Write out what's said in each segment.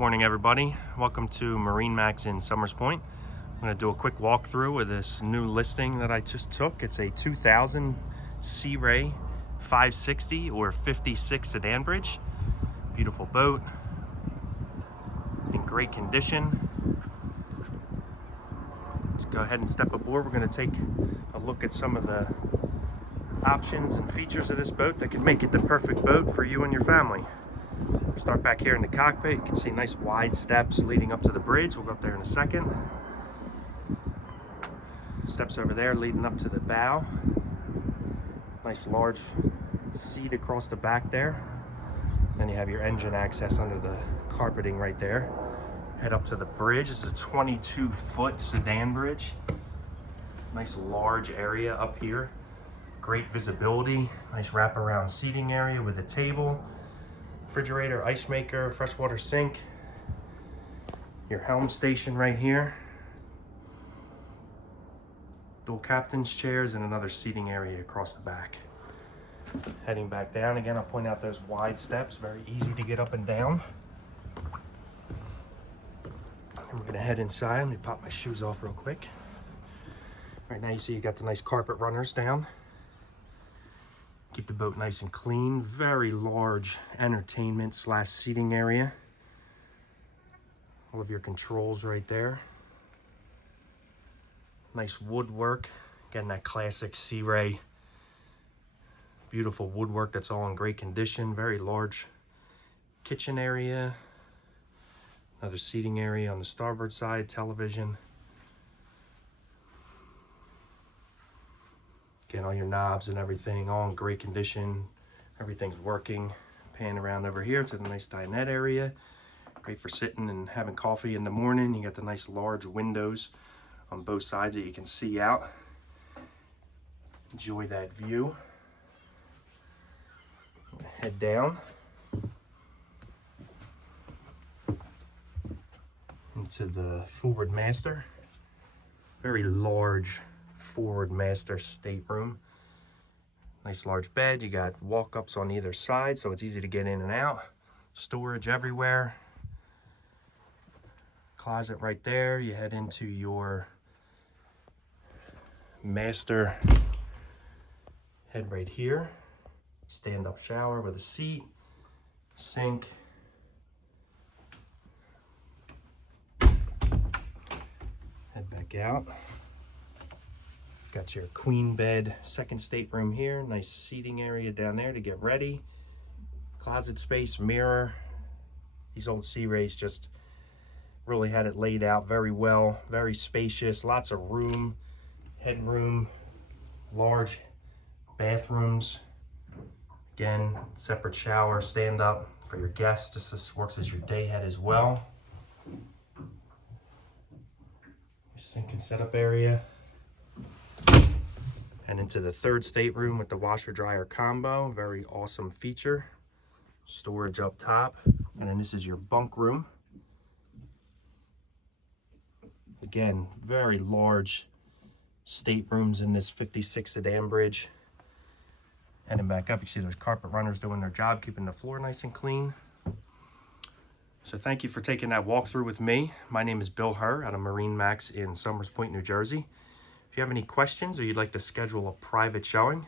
Morning everybody, welcome to MarineMax in Somers Point. I'm going to do a quick walkthrough of this new listing that I just took. It's a 2000 Sea Ray 560 or 56 Sedan Bridge. Beautiful boat, in great condition. Let's go ahead and step aboard. We're going to take a look at some of the options and features of this boat that can make it the perfect boat for you and your family. Start back here in the cockpit. You can see nice wide steps leading up to the bridge. We'll go up there in a second. Steps over there leading up to the bow. Nice large seat across the back there. Then you have your engine access under the carpeting right there. Head up to the bridge. This is a 22-foot Sedan Bridge. Nice large area up here. Great visibility. Nice wraparound seating area with a table. Refrigerator, ice maker, freshwater sink, your helm station right here, dual captain's chairs, and another seating area across the back. Heading back down again, I'll point out those wide steps, very easy to get up and down. And we're gonna head inside. Let me pop my shoes off real quick. Right now you see you got the nice carpet runners down. Keep the boat nice and clean. Very large entertainment / seating area. All of your controls right there. Nice woodwork. Again, that classic Sea Ray. Beautiful woodwork that's all in great condition. Very large kitchen area. Another seating area on the starboard side. Television. Again, all your knobs and everything, all in great condition. Everything's working. Pan around over here to the nice dinette area. Great for sitting and having coffee in the morning. You got the nice large windows on both sides that you can see out. Enjoy that view. Head down into the forward master. Very large forward master stateroom. Nice large bed. You got walk-ups on either side, so it's easy to get in and out. Storage everywhere. Closet right there. You head into your master. Head right here. Stand-up shower with a seat, sink. Head back out. Got your queen bed, second stateroom here. Nice seating area down there to get ready. Closet space, mirror. These old Sea Rays just really had it laid out very well. Very spacious, lots of room, headroom, large bathrooms. Again, separate shower, stand up for your guests. This works as your day head as well. Your sink and setup area. And into the third stateroom with the washer dryer combo. Very awesome feature. Storage up top. And then this is your bunk room. Again, very large staterooms in this 56 Sedan Bridge. Heading back up, you see those carpet runners doing their job, keeping the floor nice and clean. So thank you for taking that walkthrough with me. My name is Bill Herr out of MarineMax in Somers Point, New Jersey. If you have any questions or you'd like to schedule a private showing,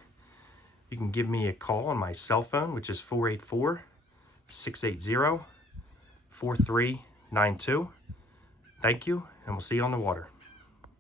you can give me a call on my cell phone, which is 484-680-4392. Thank you, and we'll see you on the water.